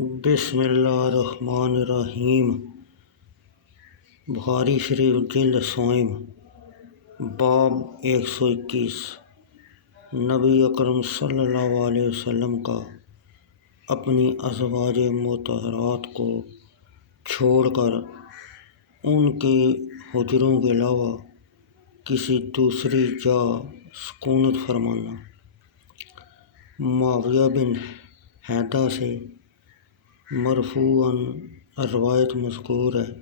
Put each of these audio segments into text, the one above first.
بسم اللہ الرحمن الرحیم۔ بخاری شریف جلد سوم، باب 121۔ نبی اکرم صلی اللہ علیہ وسلم کا اپنی ازواج مطہرات کو چھوڑ کر ان کے حجروں کے علاوہ کسی دوسری جا سکونت فرمانا۔ معاویہ بن حیدہ سے مرفوعاً روایت مذکور ہے،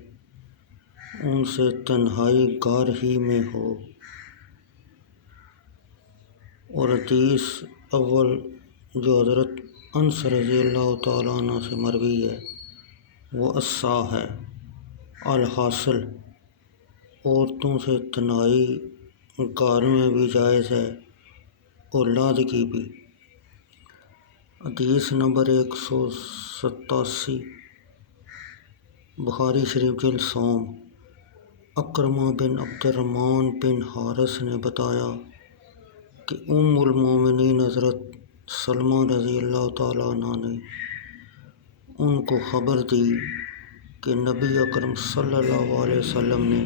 ان سے تنہائی غار ہی میں ہو، اور حدیث اول جو حضرت انس رضی اللہ تعالیٰ عنہ سے مروی ہے وہ اصح ہے۔ الحاصل عورتوں سے تنہائی غار میں بھی جائز ہے اور لادگی بھی۔ حدیث نمبر 187۔ بخاری شریف جلد سوم، اکرمہ بن عبد الرحمن بن حارث نے بتایا کہ ام المومنین حضرت سلمہ رضی اللہ تعالیٰ عنہ نے ان کو خبر دی کہ نبی اکرم صلی اللہ علیہ وسلم نے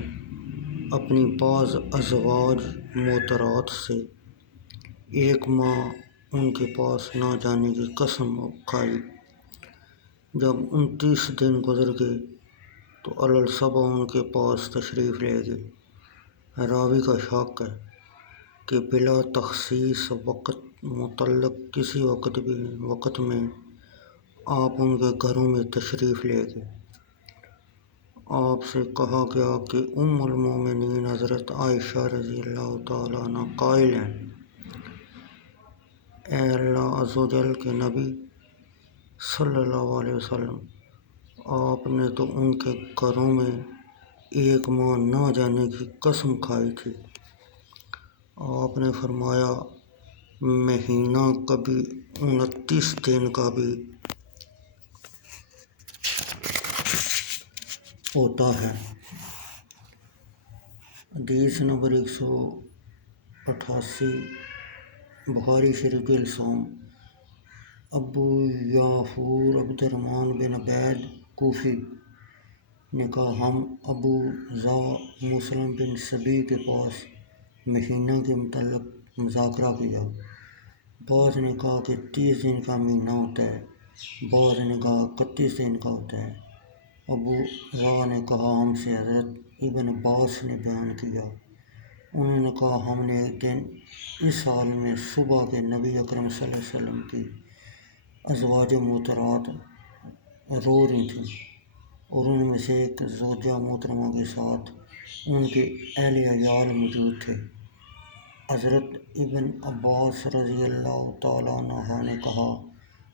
اپنی بعض ازواج محترمات سے 1 ماہ ان کے پاس نہ جانے کی قسم کھائی۔ جب 29 دن گزر گئے تو الصبح ان کے پاس تشریف لے گئے۔ راوی کا شک ہے کہ بلا تخصیص وقت متعلق کسی وقت میں آپ ان کے گھروں میں تشریف لے گئے۔ آپ سے کہا گیا کہ ام المومنین حضرت عائشہ رضی اللہ تعالیٰ عنہ قائل ہیں، اے اللہ عز و جل کے نبی صلی اللہ علیہ وسلم، آپ نے تو ان کے گھروں میں 1 ماہ نہ جانے کی قسم کھائی تھی۔ آپ نے فرمایا، مہینہ کبھی 29 دن کا بھی ہوتا ہے۔ حدیث نمبر 188۔ بخاری شریف جلد سوم، ابو یعفور عبد الرحمن بن عبید کوفی نے کہا، ہم ابو ذا مسلم بن سبی کے پاس مہینہ کے متعلق مذاکرہ کیا۔ بعض نے کہا کہ 30 دن کا مہینہ ہوتا ہے، بعض نے کہا 31 دن کا ہوتا ہے۔ ابو ذا نے کہا، ہم سے حضرت ابن عباس نے بیان کیا، انہوں نے کہا، ہم نے ایک دن اس حال میں صبح کے نبی اکرم صلی اللہ علیہ وسلم کی ازواج محترمات رو رہی تھیں، اور ان میں سے ایک زوجہ محترمہ کے ساتھ ان کے اہل عیال موجود تھے۔ حضرت ابن عباس رضی اللہ تعالیٰ عنہ نے کہا،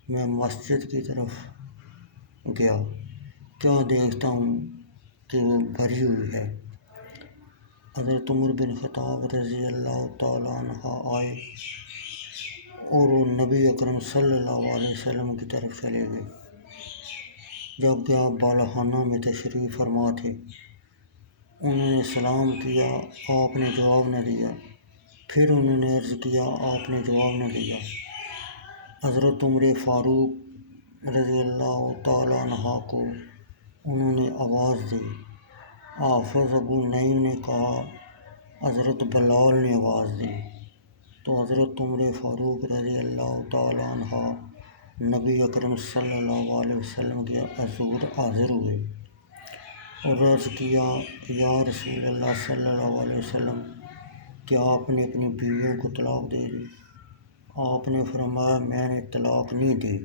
میں مسجد کی طرف گیا، کیا دیکھتا ہوں کہ وہ بھری ہوئی ہے۔ حضرت عمر بن خطاب رضی اللہ تعالیٰ عنہ آئے اور وہ نبی اکرم صلی اللہ علیہ وسلم کی طرف چلے گئے، جبکہ آپ بالخانہ میں تشریف فرما تھے۔ انہوں نے سلام کیا، آپ نے جواب نہ دیا، پھر انہوں نے عرض کیا، آپ نے جواب نہ دیا۔ حضرت عمر فاروق رضی اللہ تعالیٰ عنہ کو انہوں نے آواز دی۔ حافظ ابو نعیم نے کہا، حضرت بلال نے آواز دی تو حضرت عمر فاروق رضی اللہ تعالیٰ عنہ نبی اکرم صلی اللہ علیہ وسلم کے حضور حاضر ہوئے اور عرض کیا، یا رسول اللہ صلی اللہ علیہ وسلم، کیا آپ نے اپنی بیویوں کو طلاق دے دی؟ آپ نے فرمایا، میں نے طلاق نہیں دی،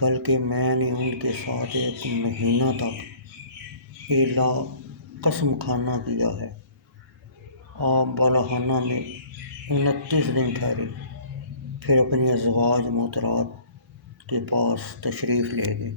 بلکہ میں نے ان کے ساتھ 1 مہینہ تک ایلا قسم کھانا کیا ہے۔ آپ بالخانہ میں 29 دن ٹھہرے، پھر اپنی ازواج محترمات کے پاس تشریف لے گئے۔